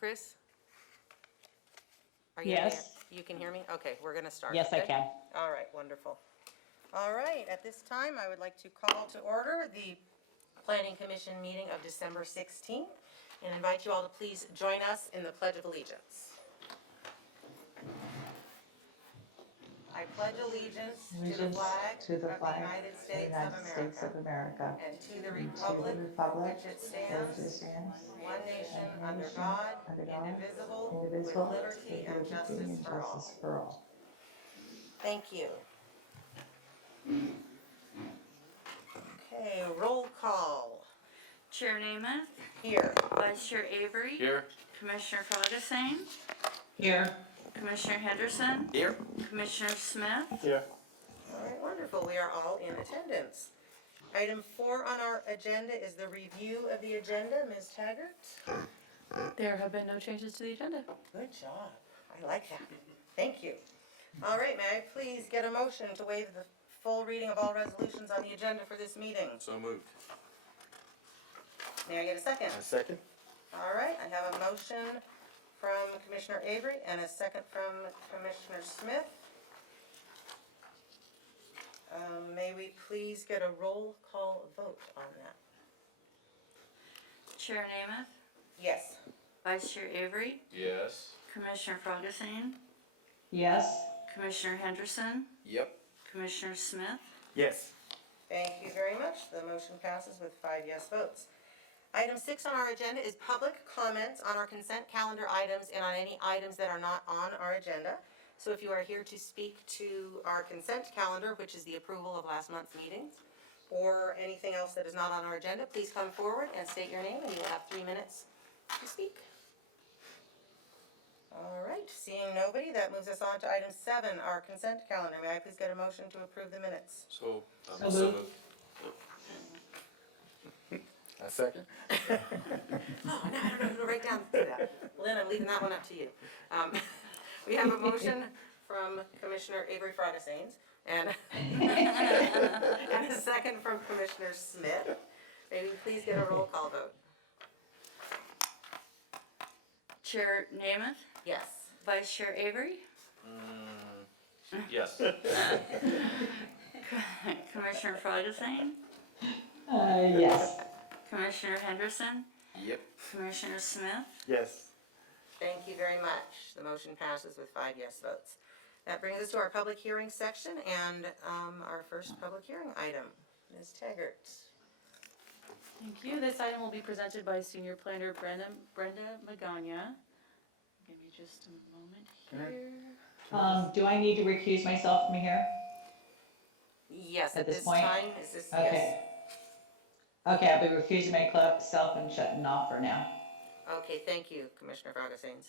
Chris? Are you Yes. You can hear me? Okay, we're going to start. Yes, I okay? can. All right, wonderful. All right, at this time, I would like to call to order the Planning Commission meeting of December 16th and invite you all to please join us in the Pledge of Allegiance. I pledge allegiance to the flag of the United States of America and to the republic which it stands, one nation under God, indivisible, with liberty and justice for all. Thank you. Okay, roll call. Chair Namath, Here. Vice Chair Avery. Here. Commissioner Ferguson, Here. Commissioner Henderson, Here. Commissioner Smith. Here. All right, wonderful. We are all in attendance. Item 4 on our agenda is the review of the agenda. Ms. Taggart? There have been no changes to the agenda. Good job. I like that. Thank you. All right, may I please get a motion to waive the full reading of all resolutions on the agenda for this meeting? So moved. May I get a second? A second. All right, I have a motion from Commissioner Avery and a second from Commissioner Smith. May we please get a roll call vote on that? Chair Namath, Yes. Vice Chair Avery, Yes. Commissioner Ferguson, Yes. Commissioner Henderson, Yep. Commissioner Smith. Yes. Thank you very much. The motion passes with 5 yes votes. Item 6 on our agenda is public comments on our consent calendar items and on any items that are not on our agenda. So if you are here to speak to our consent calendar, which is the approval of last month's meetings, or anything else that is not on our agenda, please come forward and state your name, and you will have 3 minutes to speak. All right, seeing nobody, that moves us on to item 7, our consent calendar. May I please get a motion to approve the minutes? So moved. A second. Oh, no, I don't know who to write down to that. Lynn, I'm leaving that one up to you. We have a motion from Commissioner Avery Fragasanes and a second from Commissioner Smith. May we please get a roll call vote? Chair Namath, Yes. Vice Chair Avery, Yes. Commissioner Ferguson, Yes. Commissioner Henderson, Yep. Commissioner Smith. Yes. Thank you very much. The motion passes with 5 yes votes. That brings us to our public hearing section and our first public hearing item. Ms. Taggart. Thank you. This item will be presented by Senior Planner Brenda Magana. Give me just a moment here. Do I need to recuse myself from here? Yes, At at this this point? time, is this, Okay. yes? Okay, I'll be recusing myself and shutting off for now. Okay, thank you, Commissioner Fragasanes.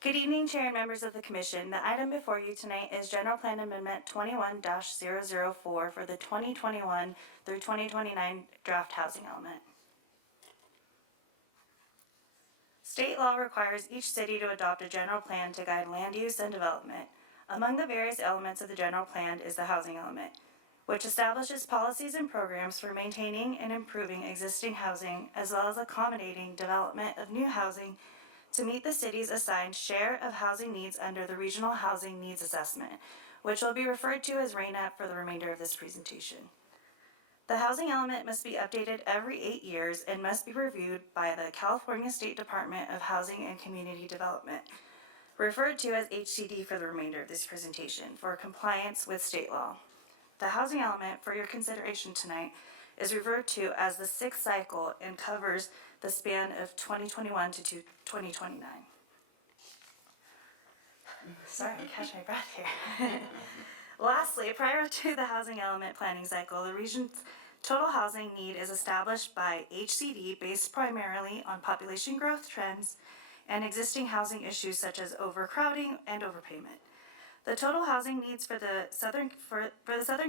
Good evening, Chair and members of the Commission. The item before you tonight is General Plan Amendment 21-004 for the 2021 through 2029 draft housing element. State law requires each city to adopt a general plan to guide land use and development. Among the various elements of the general plan is the housing element, which establishes policies and programs for maintaining and improving existing housing as well as accommodating development of new housing to meet the city's assigned share of housing needs under the Regional Housing Needs Assessment, which will be referred to as RANEP for the remainder of this presentation. The housing element must be updated every 8 years and must be reviewed by the California State Department of Housing and Community Development, referred to as HCD for the remainder of this presentation, for compliance with state law. The housing element for your consideration tonight is referred to as the 6th cycle and covers the span of 2021 to 2029. Sorry, I'm catching my breath here. Lastly, prior to the housing element planning cycle, the region's total housing need is established by HCD based primarily on population growth trends and existing housing issues such as overcrowding and overpayment. The total housing needs for the Southern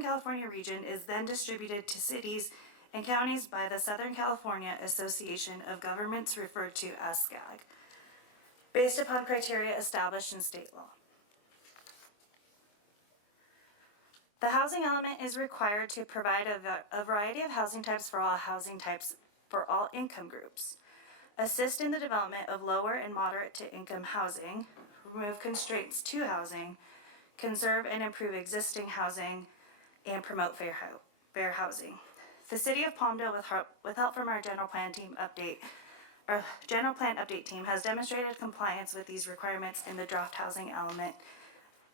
California region is then distributed to cities and counties by the Southern California Association of Governments, referred to as SCAG, based upon criteria established in state law. The housing element is required to provide a variety of housing types for all housing types for all income groups, assist in the development of lower and moderate to income housing, remove constraints to housing, conserve and improve existing housing, and promote fair housing. The City of Palmdale, with help from our general plan update team, has demonstrated compliance with these requirements in the draft housing element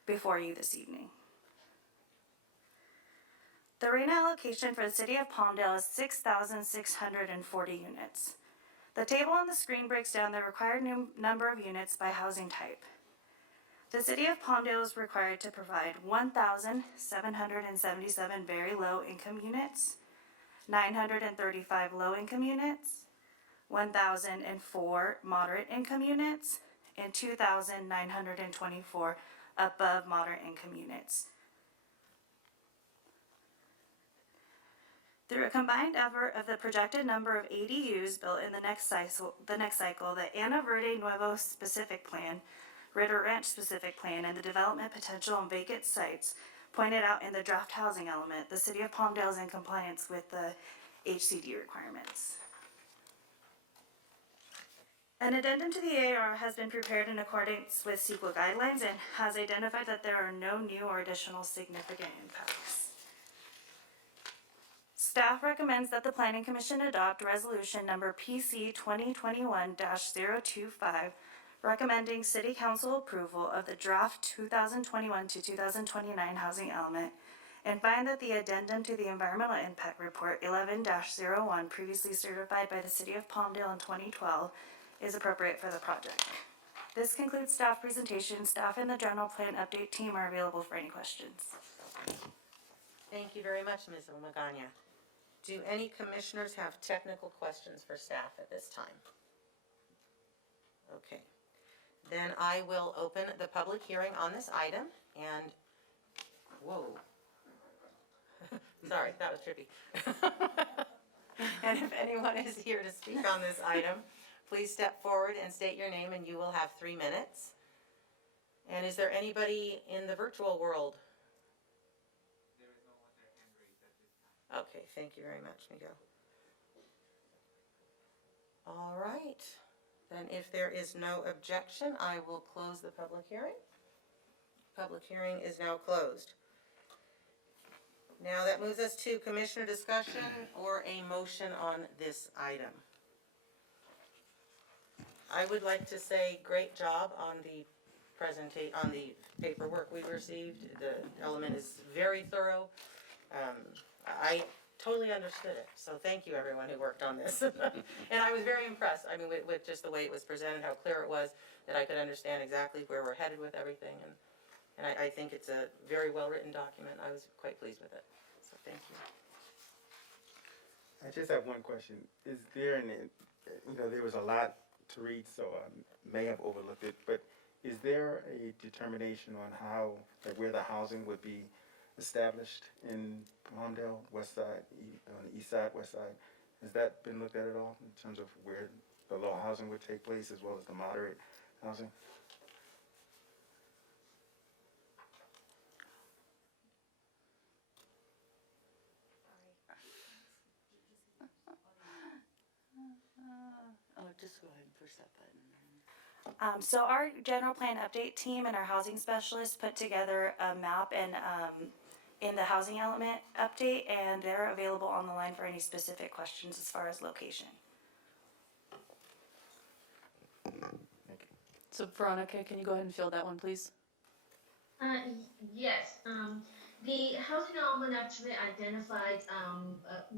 before you this evening. The RENA allocation for the City of Palmdale is 6,640 units. The table on the screen breaks down the required number of units by housing type. The City of Palmdale is required to provide 1,777 very low income units, 935 low income units, 1,004 moderate income units, and 2,924 above moderate income units. Through a combined effort of the projected number of ADUs built in the next cycle, the Ana Verde Nuevo specific plan, Ritter Ranch specific plan, and the development potential on vacant sites pointed out in the draft housing element, the City of Palmdale is in compliance with the HCD requirements. An addendum to the AR has been prepared in accordance with CEQA guidelines and has identified that there are no new or additional significant impacts. Staff recommends that the Planning Commission adopt resolution number PC 2021-025, recommending City Council approval of the draft 2021 to 2029 housing element, and find that the addendum to the Environmental Impact Report 11-01 previously certified by the City of Palmdale in 2012 is appropriate for the project. This concludes staff presentation. Staff and the general plan update team are available for any questions. Thank you very much, Ms. Magana. Do any commissioners have technical questions for staff at this time? Okay. Then I will open the public hearing on this item, and, whoa. Sorry, that was trippy. And if anyone is here to speak on this item, please step forward and state your name, and you will have 3 minutes. And is there anybody in the virtual world? Okay, thank you very much, Miguel. All right, then if there is no objection, I will close the public hearing. Public hearing is now closed. Now that moves us to commissioner discussion or a motion on this item. I would like to say great job on the paperwork we received. The element is very thorough. I totally understood it, so thank you everyone who worked on this. And I was very impressed, I mean, with just the way it was presented, how clear it was, that I could understand exactly where we're headed with everything, and I think it's a very well-written document. I was quite pleased with it, so thank you. I just have one question. Is there there was a lot to read, so I may have overlooked it, but is there a determination on where the housing would be established in Palmdale, west side, on the east side, west side? Has that been looked at all in terms of where the low housing would take place as well as the moderate housing? Just go ahead and push that button. So our general plan update team and our housing specialists put together a map and in the housing element update, and they're available on the line for any specific questions as far as location. Thank you. So Veronica, can you go ahead and fill that one, please? Yes. The housing element actually identified,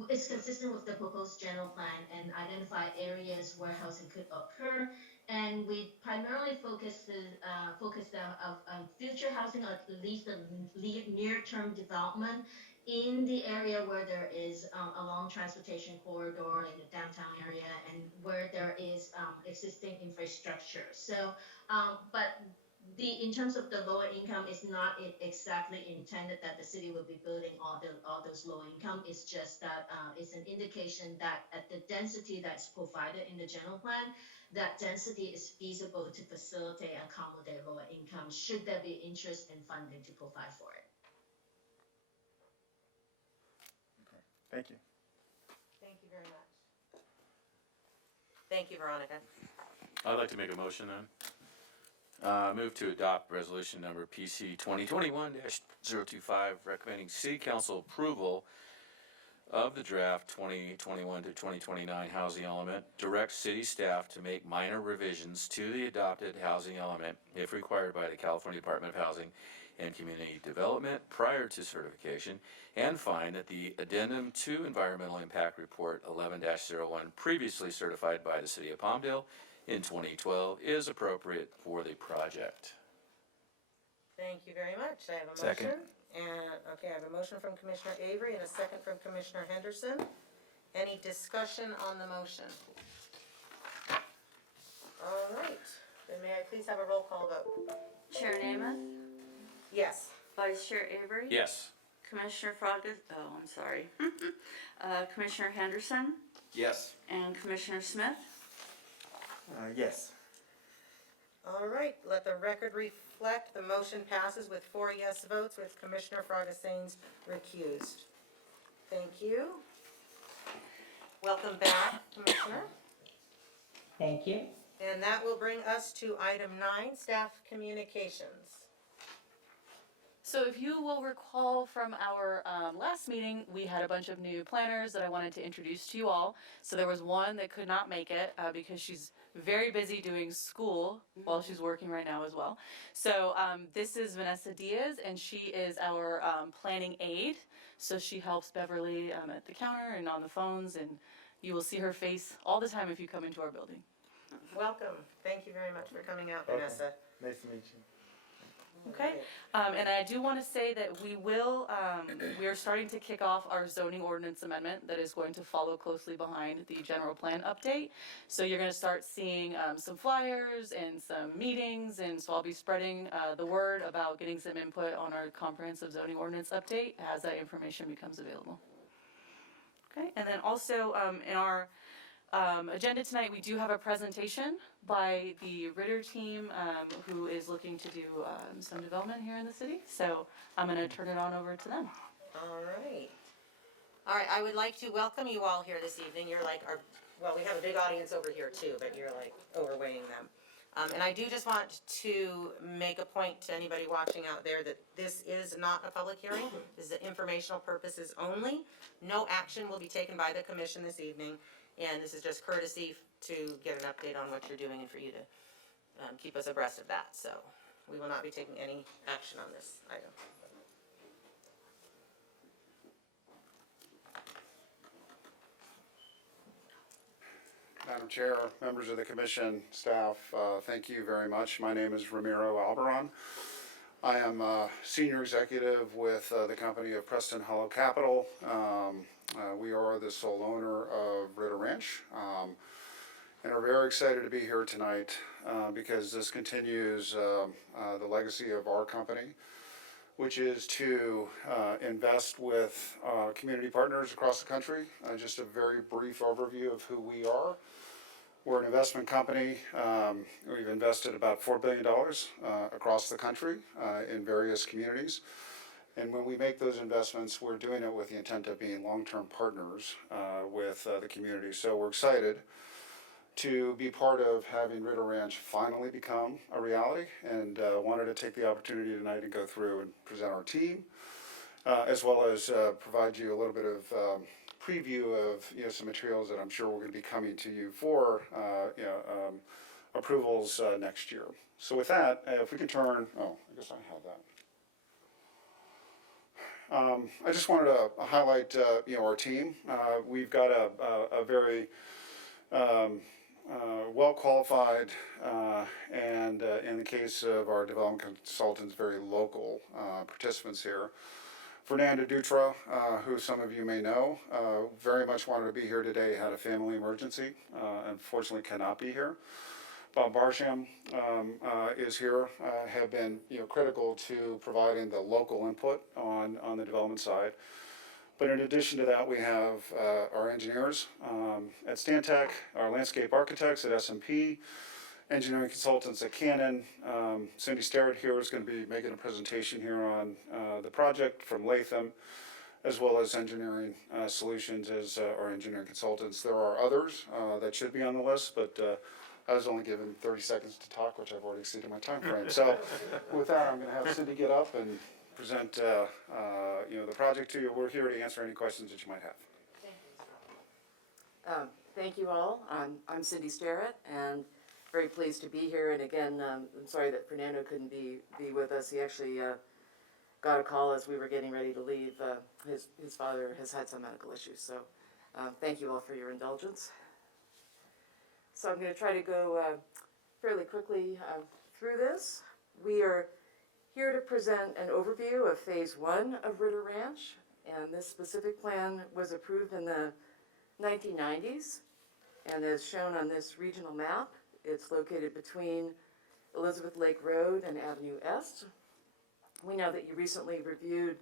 is consistent with the proposed general plan and identified areas where housing could occur. And we primarily focused on future housing, or at least the near-term development in the area where there is a long transportation corridor in the downtown area and where there is existing infrastructure. So, but in terms of the lower income, it's not exactly intended that the city will be building all those low income. It's just that it's an indication that at the density that's provided in the general plan, that density is feasible to facilitate and accommodate lower income should there be interest in funding to provide for it. Thank you. Thank you very much. Thank you, Veronica. I'd like to make a motion then. Move to adopt resolution number PC 2021-025, recommending city council approval of the draft 2021 to 2029 housing element, direct city staff to make minor revisions to the adopted housing element if required by the California Department of Housing and Community Development prior to certification, and find that the addendum to Environmental Impact Report 11-01 previously certified by the city of Palmdale in 2012 is appropriate for the project. Thank you very much. I have a Second. motion. And, okay, I have a motion from Commissioner Avery and a second from Commissioner Henderson. Any discussion on the motion? All right, then may I please have a roll call vote? Chair Namath, Yes. Vice Chair Avery. Yes. Commissioner Froggatt, oh, I'm sorry. Commissioner Henderson Yes. and Commissioner Smith. Yes. All right, let the record reflect the motion passes with 4 yes votes with Commissioner Fragasanes recused. Thank you. Welcome back, Commissioner. Thank you. And that will bring us to item 9, staff communications. So if you will recall from our last meeting, we had a bunch of new planners that I wanted to introduce to you all. So there was one that could not make it because she's very busy doing school while she's working right now as well. So this is Vanessa Diaz, and she is our planning aide. So she helps Beverly at the counter and on the phones, and you will see her face all the time if you come into our building. Welcome. Thank you very much for coming out, Okay. Vanessa. Nice to meet you. Okay, and I do want to say that we are starting to kick off our zoning ordinance amendment that is going to follow closely behind the general plan update. So you're going to start seeing some flyers and some meetings, and so I'll be spreading the word about getting some input on our comprehensive zoning ordinance update as that information becomes available. Okay, and then also in our agenda tonight, we do have a presentation by the Ritter team who is looking to do some development here in the city. So I'm going to turn it on over to them. All right. All right, I would like to welcome you all here this evening. You're like well, we have a big audience over here too, but you're like overweighing them. And I do just want to make a point to anybody watching out there that this is not a public hearing. This is informational purposes only. No action will be taken by the commission this evening. And this is just courtesy to get an update on what you're doing and for you to keep us abreast of that. So we will not be taking any action on this item. Madam Chair, members of the commission, staff, thank you very much. My name is Ramiro Albaran. I am a senior executive with the company of Preston Hollow Capital. We are the sole owner of Ritter Ranch, and are very excited to be here tonight because this continues the legacy of our company, which is to invest with community partners across the country. Just a very brief overview of who we are. We're an investment company. We've invested about $4 billion across the country in various communities. And when we make those investments, we're doing it with the intent of being long-term partners with the community. So we're excited to be part of having Ritter Ranch finally become a reality, and wanted to take the opportunity tonight to go through and present our team, as well as provide you a little bit of preview of some materials that I'm sure we're going to be coming to you for approvals next year. So with that, if we can turn, I guess I have that. I just wanted to highlight our team. We've got a very well qualified and in the case of our development consultants, very local participants here. Fernanda Dutra, who some of you may know, very much wanted to be here today, had a family emergency, unfortunately cannot be here. Bob Barsham is here, have been critical to providing the local input on the development side. But in addition to that, we have our engineers at Stantec, our landscape architects at S&P, engineering consultants at Canon. Cindy Starrett here is going to be making a presentation here on the project from Latham, as well as engineering solutions as our engineering consultants. There are others that should be on the list, but I was only given 30 seconds to talk, which I've already exceeded my time frame. So with that, I'm going to have Cindy get up and present the project to you. We're here to answer any questions that you might have. Thank you all. I'm Cindy Starrett, and very pleased to be here. And again, I'm sorry that Fernando couldn't be with us. He actually got a call as we were getting ready to leave. His father has had some medical issues, so thank you all for your indulgence. So I'm going to try to go fairly quickly through this. We are here to present an overview of Phase 1 of Ritter Ranch, and this specific plan was approved in the 1990s, and as shown on this regional map, it's located between Elizabeth Lake Road and Avenue S. We know that you recently reviewed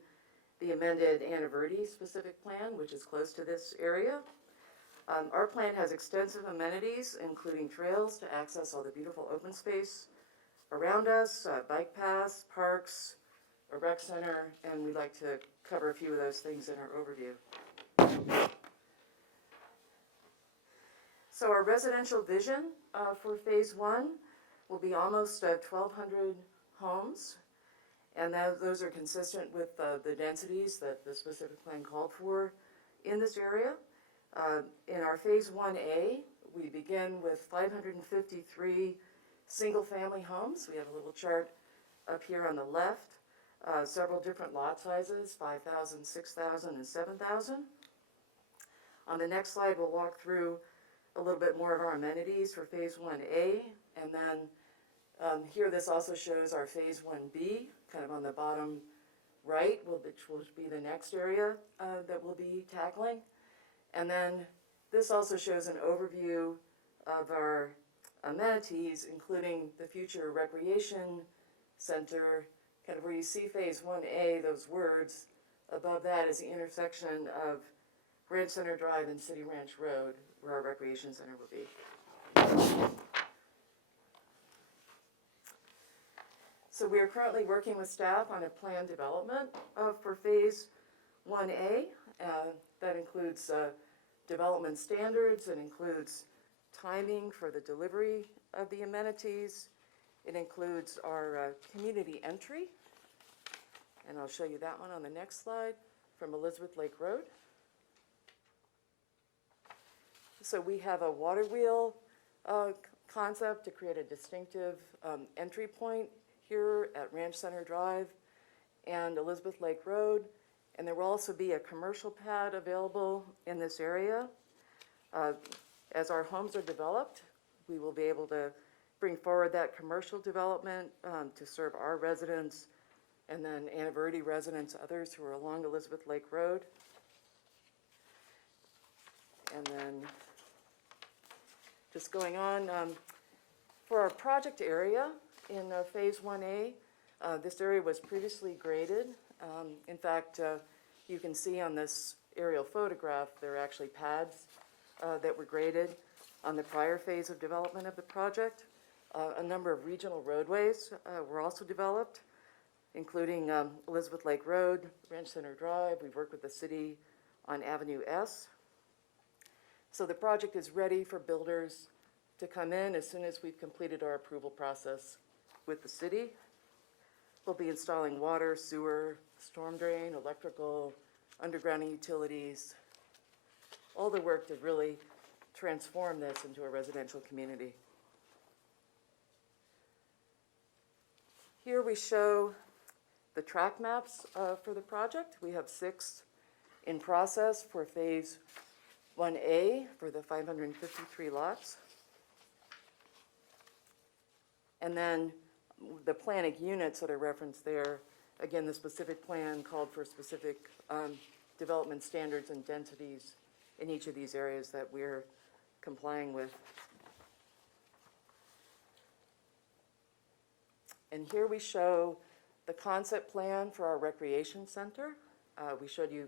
the amended Anna Verde specific plan, which is close to this area. Our plan has extensive amenities, including trails to access all the beautiful open space around us, bike paths, parks, a rec center, and we'd like to cover a few of those things in our overview. So our residential vision for Phase 1 will be almost 1,200 homes, and those are consistent with the densities that the specific plan called for in this area. In our Phase 1A, we begin with 553 single-family homes. We have a little chart up here on the left, several different lot sizes, 5,000, 6,000, and 7,000. On the next slide, we'll walk through a little bit more of our amenities for Phase 1A, and then here this also shows our Phase 1B, kind of on the bottom right, which will be the next area that we'll be tackling. And then this also shows an overview of our amenities, including the future recreation center, kind of where you see Phase 1A, those words. Above that is the intersection of Ranch Center Drive and City Ranch Road, where our recreation center will be. So we are currently working with staff on a plan development for Phase 1A. That includes development standards, it includes timing for the delivery of the amenities, it includes our community entry, and I'll show you that one on the next slide from Elizabeth Lake Road. So we have a water wheel concept to create a distinctive entry point here at Ranch Center Drive and Elizabeth Lake Road. And there will also be a commercial pad available in this area. As our homes are developed, we will be able to bring forward that commercial development to serve our residents and then Anna Verde residents, others who are along Elizabeth Lake Road. And then just going on, for our project area in Phase 1A, this area was previously graded. In fact, you can see on this aerial photograph, there are actually pads that were graded on the prior phase of development of the project. A number of regional roadways were also developed, including Elizabeth Lake Road, Ranch Center Drive. We've worked with the city on Avenue S. So the project is ready for builders to come in as soon as we've completed our approval process with the city. We'll be installing water, sewer, storm drain, electrical, undergrounding utilities, all the work to really transform this into a residential community. Here we show the track maps for the project. We have 6 in process for Phase 1A for the 553 lots. And then the planning units that are referenced there, again, the specific plan called for specific development standards and densities in each of these areas that we're complying with. And here we show the concept plan for our recreation center. We showed you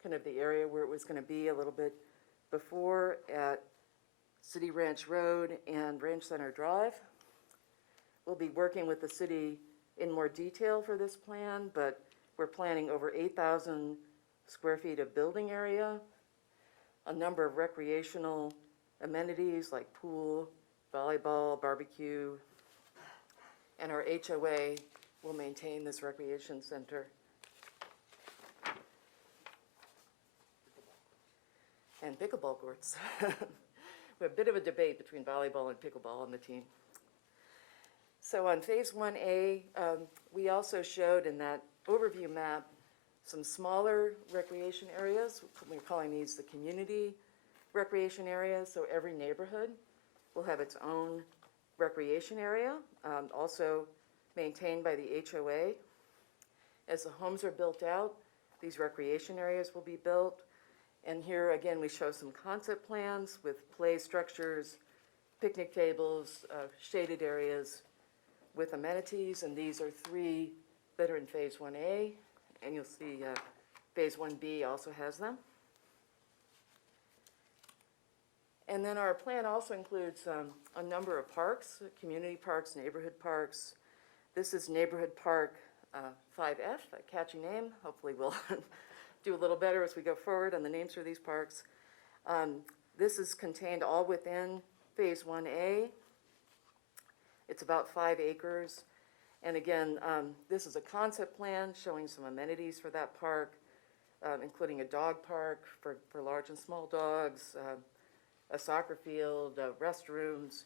kind of the area where it was going to be a little bit before at City Ranch Road and Ranch Center Drive. We'll be working with the city in more detail for this plan, but we're planning over 8,000 square feet of building area, a number of recreational amenities like pool, volleyball, barbecue, and our HOA will maintain this recreation center. And pickleball courts. We have a bit of a debate between volleyball and pickleball on the team. So on phase 1A, we also showed in that overview map some smaller recreation areas. We're calling these the community recreation areas. So every neighborhood will have its own recreation area, also maintained by the HOA. As the homes are built out, these recreation areas will be built. And here again, we show some concept plans with play structures, picnic tables, shaded areas with amenities. And these are 3 that are in phase 1A. And you'll see phase 1B also has them. And then our plan also includes a number of parks, community parks, neighborhood parks. This is Neighborhood Park 5F, a catchy name. Hopefully we'll do a little better as we go forward on the names for these parks. This is contained all within phase 1A. It's about 5 acres. And again, this is a concept plan showing some amenities for that park, including a dog park for large and small dogs, a soccer field, restrooms.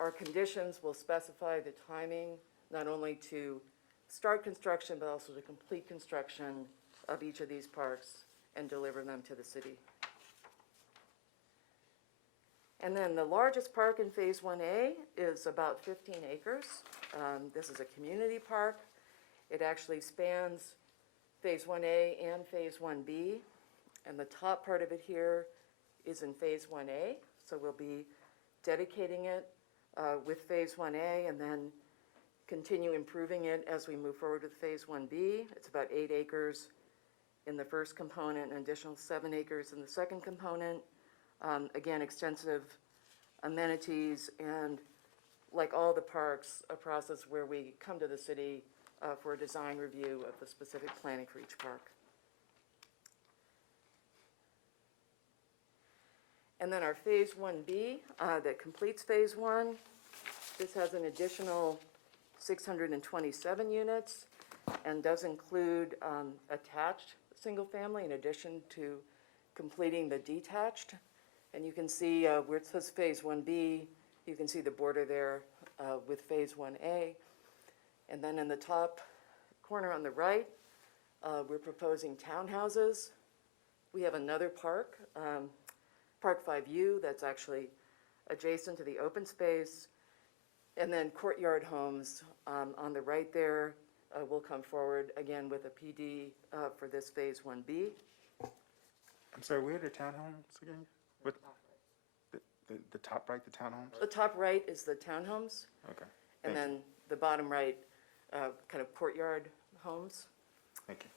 Our conditions will specify the timing, not only to start construction, but also to complete construction of each of these parks and deliver them to the city. And then the largest park in phase 1A is about 15 acres. This is a community park. It actually spans phase 1A and phase 1B. And the top part of it here is in phase 1A. So we'll be dedicating it with phase 1A and then continue improving it as we move forward with phase 1B. It's about 8 acres in the first component, an additional 7 acres in the second component. Again, extensive amenities and, like all the parks, a process where we come to the city for a design review of the specific planning for each park. And then our phase 1B that completes phase 1. This has an additional 627 units and does include attached single family in addition to completing the detached. And you can see where it says phase 1B, you can see the border there with phase 1A. And then in the top corner on the right, we're proposing townhouses. We have another park, Park 5U, that's actually adjacent to the open space. And then courtyard homes on the right there will come forward again with a PD for this phase 1B. I'm sorry, where are the townhomes again? What? The top right, the townhomes? The top right is the townhomes. Okay. And Thank then you. the bottom right, kind of courtyard homes. Thank you.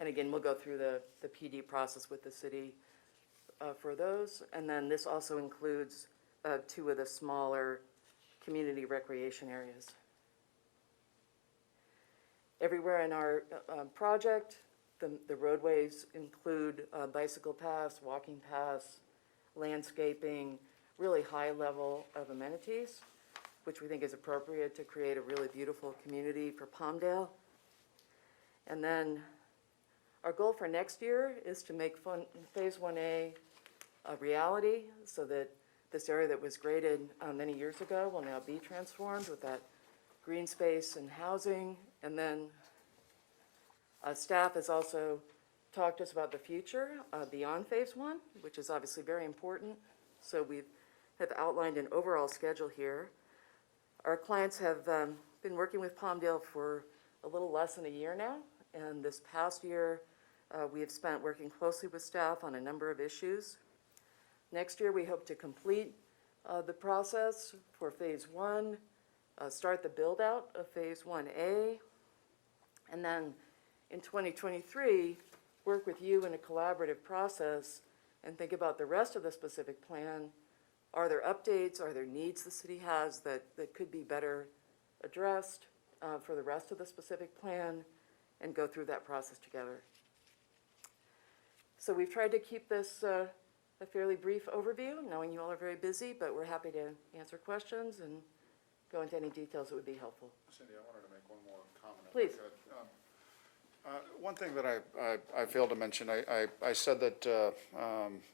And again, we'll go through the PD process with the city for those. And then this also includes 2 of the smaller community recreation areas. Everywhere in our project, the roadways include bicycle paths, walking paths, landscaping, really high level of amenities, which we think is appropriate to create a really beautiful community for Palmdale. And then our goal for next year is to make phase 1A a reality so that this area that was graded many years ago will now be transformed with that green space and housing. And then staff has also talked to us about the future beyond phase 1, which is obviously very important. So we have outlined an overall schedule here. Our clients have been working with Palmdale for a little less than a year now. And this past year, we have spent working closely with staff on a number of issues. Next year, we hope to complete the process for phase 1, start the build out of phase 1A, and then in 2023, work with you in a collaborative process and think about the rest of the specific plan. Are there updates? Are there needs the city has that could be better addressed for the rest of the specific plan, and go through that process together. So we've tried to keep this a fairly brief overview, knowing you all are very busy, but we're happy to answer questions and go into any details that would be helpful. Cindy, I wanted to make one more comment. if I Please. could. One thing that I failed to mention, I said that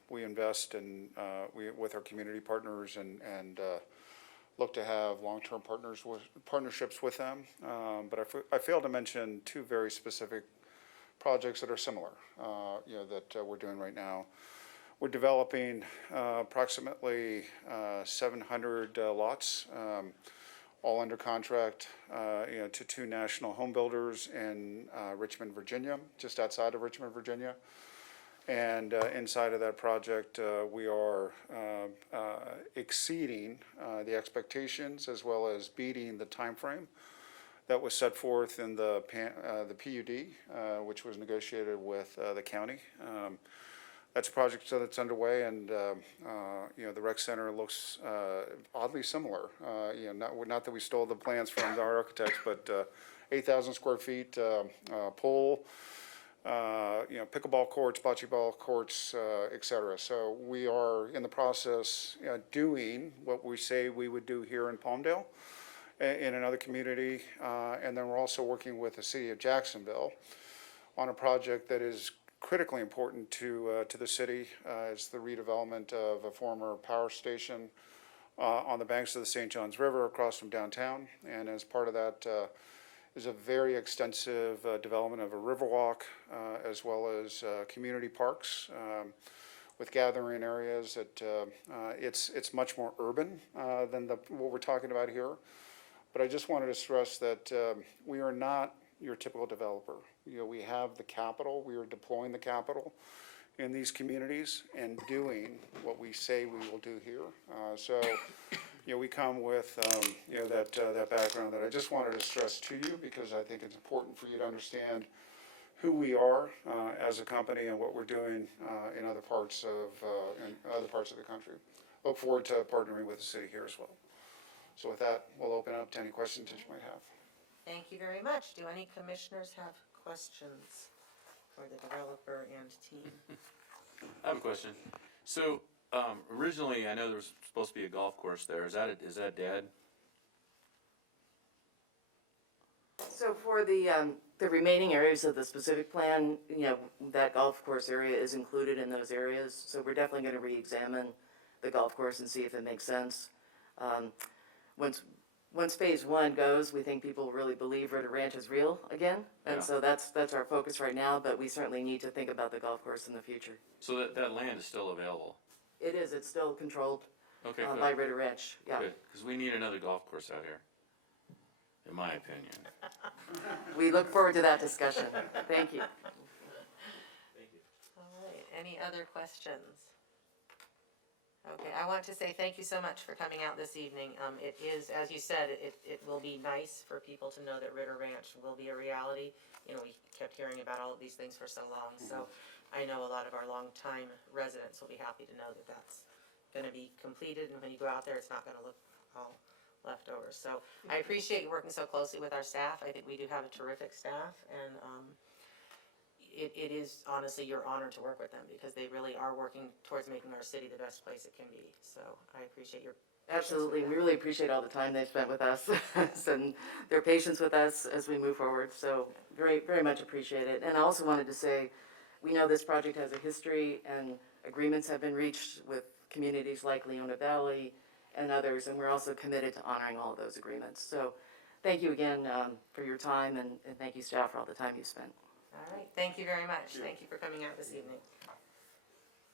we invest in, with our community partners and look to have long-term partnerships with them. But I failed to mention two very specific projects that are similar, that we're doing right now. We're developing approximately 700 lots, all under contract, to two national home builders in Richmond, Virginia, just outside of Richmond, Virginia. And inside of that project, we are exceeding the expectations as well as beating the time frame that was set forth in the PUD, which was negotiated with the county. That's a project that's underway, and the rec center looks oddly similar. Not that we stole the plans from our architects, but 8,000 square feet, pool, pickleball courts, bocce ball courts, et cetera. So we are in the process doing what we say we would do here in Palmdale, in another community, and then we're also working with the city of Jacksonville on a project that is critically important to the city. It's the redevelopment of a former power station on the banks of the St. Johns River across from downtown, and as part of that is a very extensive development of a riverwalk as well as community parks with gathering areas. That it's much more urban than what we're talking about here. But I just wanted to stress that we are not your typical developer. We have the capital, we are deploying the capital in these communities and doing what we say we will do here. So we come with that background that I just wanted to stress to you, because I think it's important for you to understand who we are as a company and what we're doing in other parts of the country. Look forward to partnering with the city here as well. So with that, we'll open up to any questions that you might have. Thank you very much. Do any commissioners have questions for the developer and team? I have a question. So, originally, I know there was supposed to be a golf course there. Is that dead? So for the remaining areas of the specific plan, that golf course area is included in those areas. So we're definitely going to re-examine the golf course and see if it makes sense. Once phase one goes, we think people really believe Ritter Ranch is real again, and so that's our focus right now. But we certainly need to think about the golf course in the future. So that land is still available? It is. It's still controlled Okay, by Ritter Ranch. Yeah. good. Because we need another golf course out here, in my opinion. We look forward to that discussion. Thank you. All right, any other questions? Okay, I want to say thank you so much for coming out this evening. It is, as you said, it will be nice for people to know that Ritter Ranch will be a reality. We kept hearing about all of these things for so long, so I know a lot of our longtime residents will be happy to know that that's gonna be completed, and when you go out there, it's not gonna look all leftovers. So I appreciate you working so closely with our staff. I think we do have a terrific staff, and it is honestly your honor to work with them, because they really are working towards making our city the best place it can be. So I appreciate your Absolutely. We really appreciate all the time they've spent with us and their patience with us as we move forward. So very, very much appreciate it. And I also wanted to say, we know this project has a history, and agreements have been reached with communities like Leona Valley and others, and we're also committed to honoring all of those agreements. So thank you again for your time, and thank you, staff, for all the time you spent. All right, thank you very much. Thank you for coming out this evening.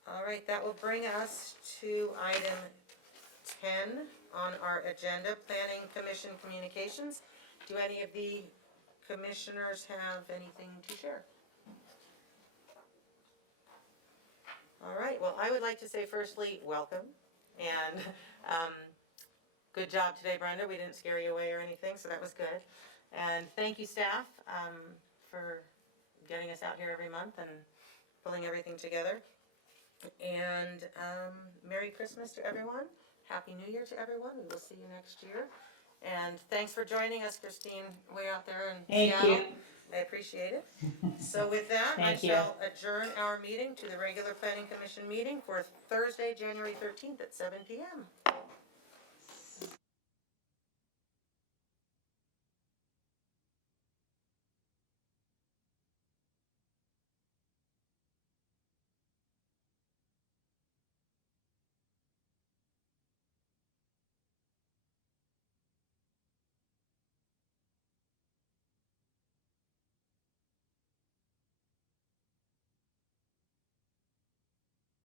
All right, that will bring us to item 10 on our agenda, Planning Commission Communications. Do any of the commissioners have anything to share? All right, well, I would like to say firstly, welcome, and good job today, Brenda. We didn't scare you away or anything, so that was good. And thank you, staff, for getting us out here every month and pulling everything together. And Merry Christmas to everyone. Happy New Year to everyone. We will see you next year. And thanks for joining us, Christine, way out there in Thank Seattle. you. I appreciate it. So with that, I Thank you. shall adjourn our meeting to the regular planning commission meeting for Thursday, January 13th at 7 PM.